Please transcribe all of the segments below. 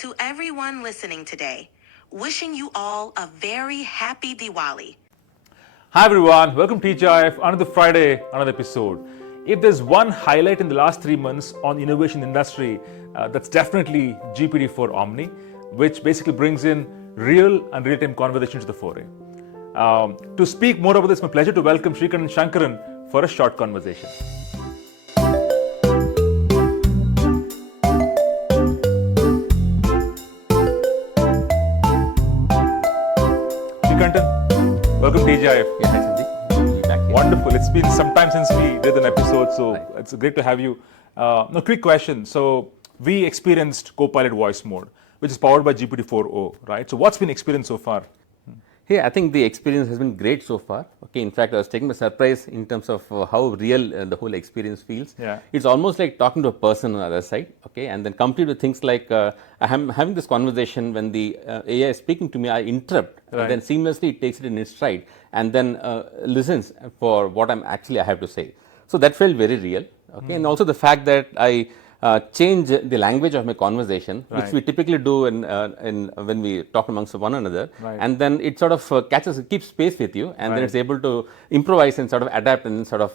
To everyone listening today, wishing you all a very happy Diwali. Hi everyone, welcome to TGIF, another Friday, another episode. If there's one highlight in the last 3 months on innovation industry, that's definitely GPT-4 Omni, which basically brings in real and real-time conversations to the fore. To speak more about this, it's my pleasure to welcome Srikanth and Shankaran for a short conversation. Srikanth, welcome to TGIF. Yeah, hi Sandeep. Back here. Wonderful. It's been some time since we did an episode, so it's great to have you. No, quick question. So we experienced Copilot voice mode, which is powered by GPT-4o, right? So what's been experienced so far? Hey, I think the experience has been great so far. Okay, in fact, I was taken by surprise in terms of how real the whole experience feels. Yeah. It's almost like talking to a person on the other side. Okay, and then complete with things like I'm having this conversation when the AI is speaking to me, I interrupt, Right. and then seamlessly it takes it in its stride and then listens for what I have to say. So that felt very real. Okay, and also the fact that I change the language of my conversation, which Right. we typically do in when we talk amongst one another, Right. and then it sort of keeps space with you, and then Right. it's able to improvise and sort of adapt and sort of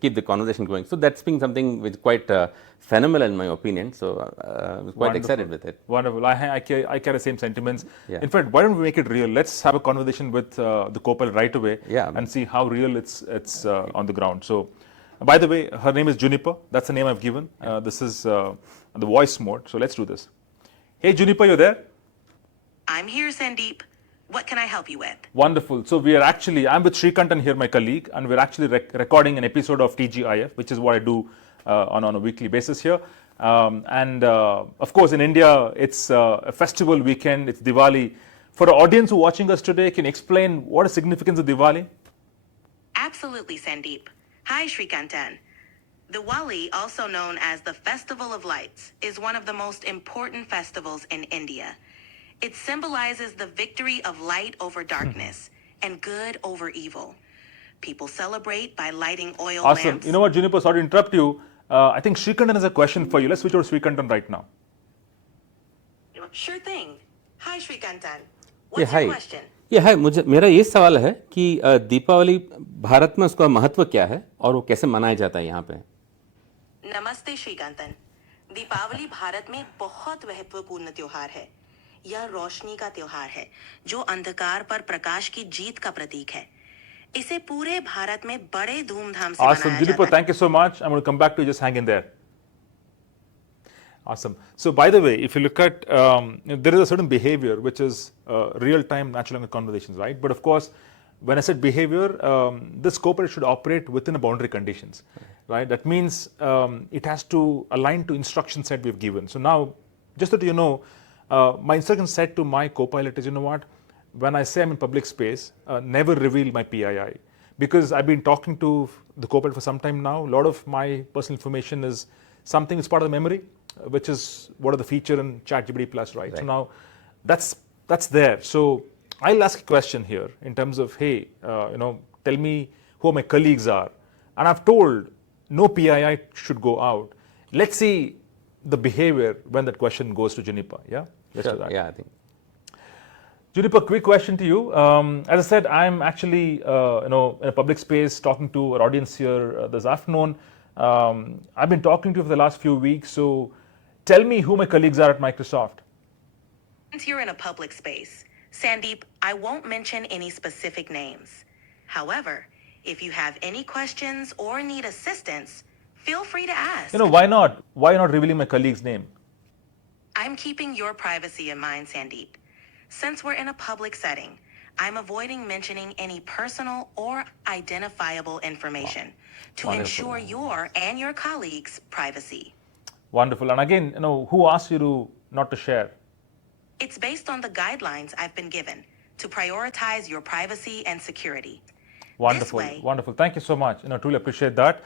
keep the conversation going. So that's been something which is quite phenomenal in my opinion. So I was quite excited with it. Wonderful. I carry the same sentiments. Yeah. In fact, why don't we make it real? Let's have a conversation with the Copilot right away Yeah. and see how real it's on the ground. So, by the way, her name is Juniper. That's the name I've given. This is the voice mode. So let's do this. Hey, Juniper, you there? I'm here, Sandeep. What can I help you with? Wonderful. So I'm with Srikanth and here, my colleague, and we're actually recording an episode of TGIF, which is what I do on a weekly basis here. Of course, in India, it's a festival weekend. It's Diwali. For the audience who are watching us today, can you explain what is the significance of Diwali? Absolutely, Sandeep. Hi, Srikantan. Diwali, also known as the Festival of Lights, is one of the most important festivals in India. It symbolizes the victory of light over darkness and good over evil. People celebrate by lighting oil Awesome. lamps. You know what, Juniper, sorry to interrupt you. I think Srikanth has a question for you. Let's switch over to Srikanth right now. Sure thing. Hi, Srikantan. Yeah, What's hi. your question? ये है मेरा ये सवाल है कि दीपावली भारत में उसका महत्व क्या है और वो कैसे मनाया जाता है यहाँ पे? नमस्ते श्रीकांतन। दीपावली भारत में बहुत महत्वपूर्ण त्योहार है। यह रोशनी का त्योहार है जो अंधकार पर प्रकाश की जीत का प्रतीक है। इसे पूरे भारत में बड़े धूमधाम से Awesome. मनाया Juniper, जाता है। thank you so much. I'm going to come back to you. Just hang in there. Awesome. So, by the way, if you look at, there is a certain behavior which is real-time natural language conversations, right? But of course, when I said behavior, this Copilot should operate within the boundary conditions, right? That means it has to align to instruction set we've given. So now, just so that you know, my instruction set to my Copilot is, you know what? When I say I'm in public space, never reveal my PII. Because I've been talking to the Copilot for some time now. A lot of my personal information is something that's part of the memory, which is what are the feature in ChatGPT Plus, right? So now that's there. So I'll ask a question here in terms of, hey, tell me who my colleagues are. And I've told no PII should go out. Let's see the behavior when that question goes to Juniper. Yeah? Let's do that. Yeah, I think. Juniper, quick question to you. As I said, I'm actually in a public space talking to our audience here this afternoon. I've been talking to you for the last few weeks, so tell me who my colleagues are at Microsoft. Since you're in a public space, Sandeep, I won't mention any specific names. However, if you have any questions or need assistance, feel free to ask. Why not? Why not revealing my colleague's name? I'm keeping your privacy in mind, Sandeep. Since we're in a public setting, I'm avoiding mentioning any personal or identifiable information to ensure your and your colleagues' privacy. Wonderful. And again, who asked you not to share? It's based on the guidelines I've been given to prioritize your privacy and security. Wonderful. This way, Wonderful. Thank you so much. Truly appreciate that.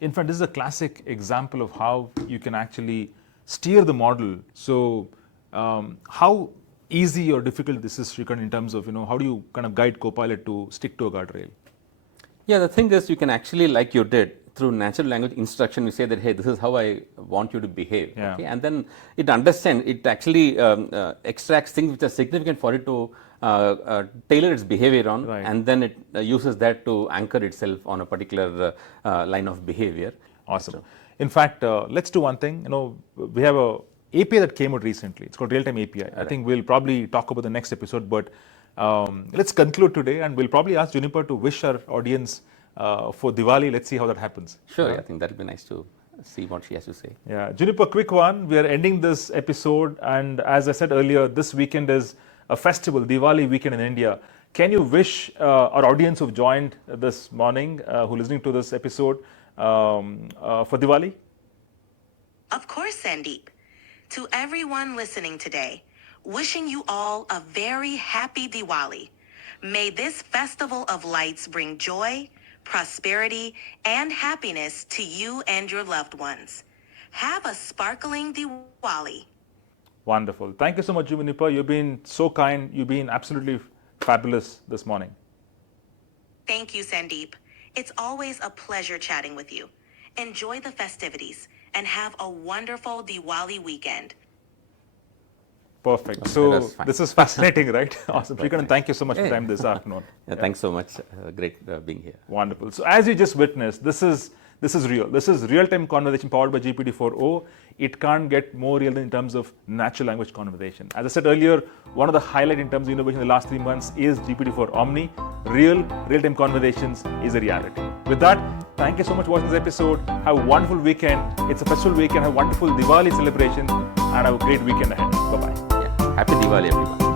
In fact, this is a classic example of how you can actually steer the model. So, how easy or difficult this is, Srikanth, in terms of, how do you kind of guide Copilot to stick to a guardrail? Yeah, the thing is you can actually, like you did, through natural language instruction, we say that, hey, this is how I want you to behave. Yeah. Okay? And then it understands, it actually extracts things which are significant for it to tailor its behavior on, Right. and then it uses that to anchor itself on a particular line of behavior. Awesome. In fact, let's do one thing. We have a API that came out recently. It's called Realtime API. I think we'll probably talk about the next episode, but let's conclude today, and we'll probably ask Juniper to wish our audience for Diwali. Let's see how that happens. Sure, I think that'll be nice to see what she has to say. Yeah, Juniper, quick one. We are ending this episode, and as I said earlier, this weekend is a festival, Diwali weekend in India. Can you wish our audience who've joined this morning, who are listening to this episode, for Diwali? Of course, Sandeep. To everyone listening today, wishing you all a very happy Diwali. May this festival of lights bring joy, prosperity, and happiness to you and your loved ones. Have a sparkling Diwali. Wonderful. Thank you so much, Juniper. You've been so kind. You've been absolutely fabulous this morning. Thank you, Sandeep. It's always a pleasure chatting with you. Enjoy the festivities and have a wonderful Diwali weekend. Perfect. Okay, So that's fine. this is fascinating, right? Awesome. Srikanth, thank you so much for your time this afternoon. Yeah, thanks so much. Great being here. Wonderful. So as you just witnessed, this is real. This is real-time conversation powered by GPT-4o. It can't get more real in terms of natural language conversation. As I said earlier, one of the highlights in terms of innovation in the last 3 months is GPT-4 Omni. Real-time conversations is a reality. With that, thank you so much for watching this episode. Have a wonderful weekend. It's a festival weekend. Have a wonderful Diwali celebration and have a great weekend ahead. Bye-bye. Yeah. Happy Diwali, everyone.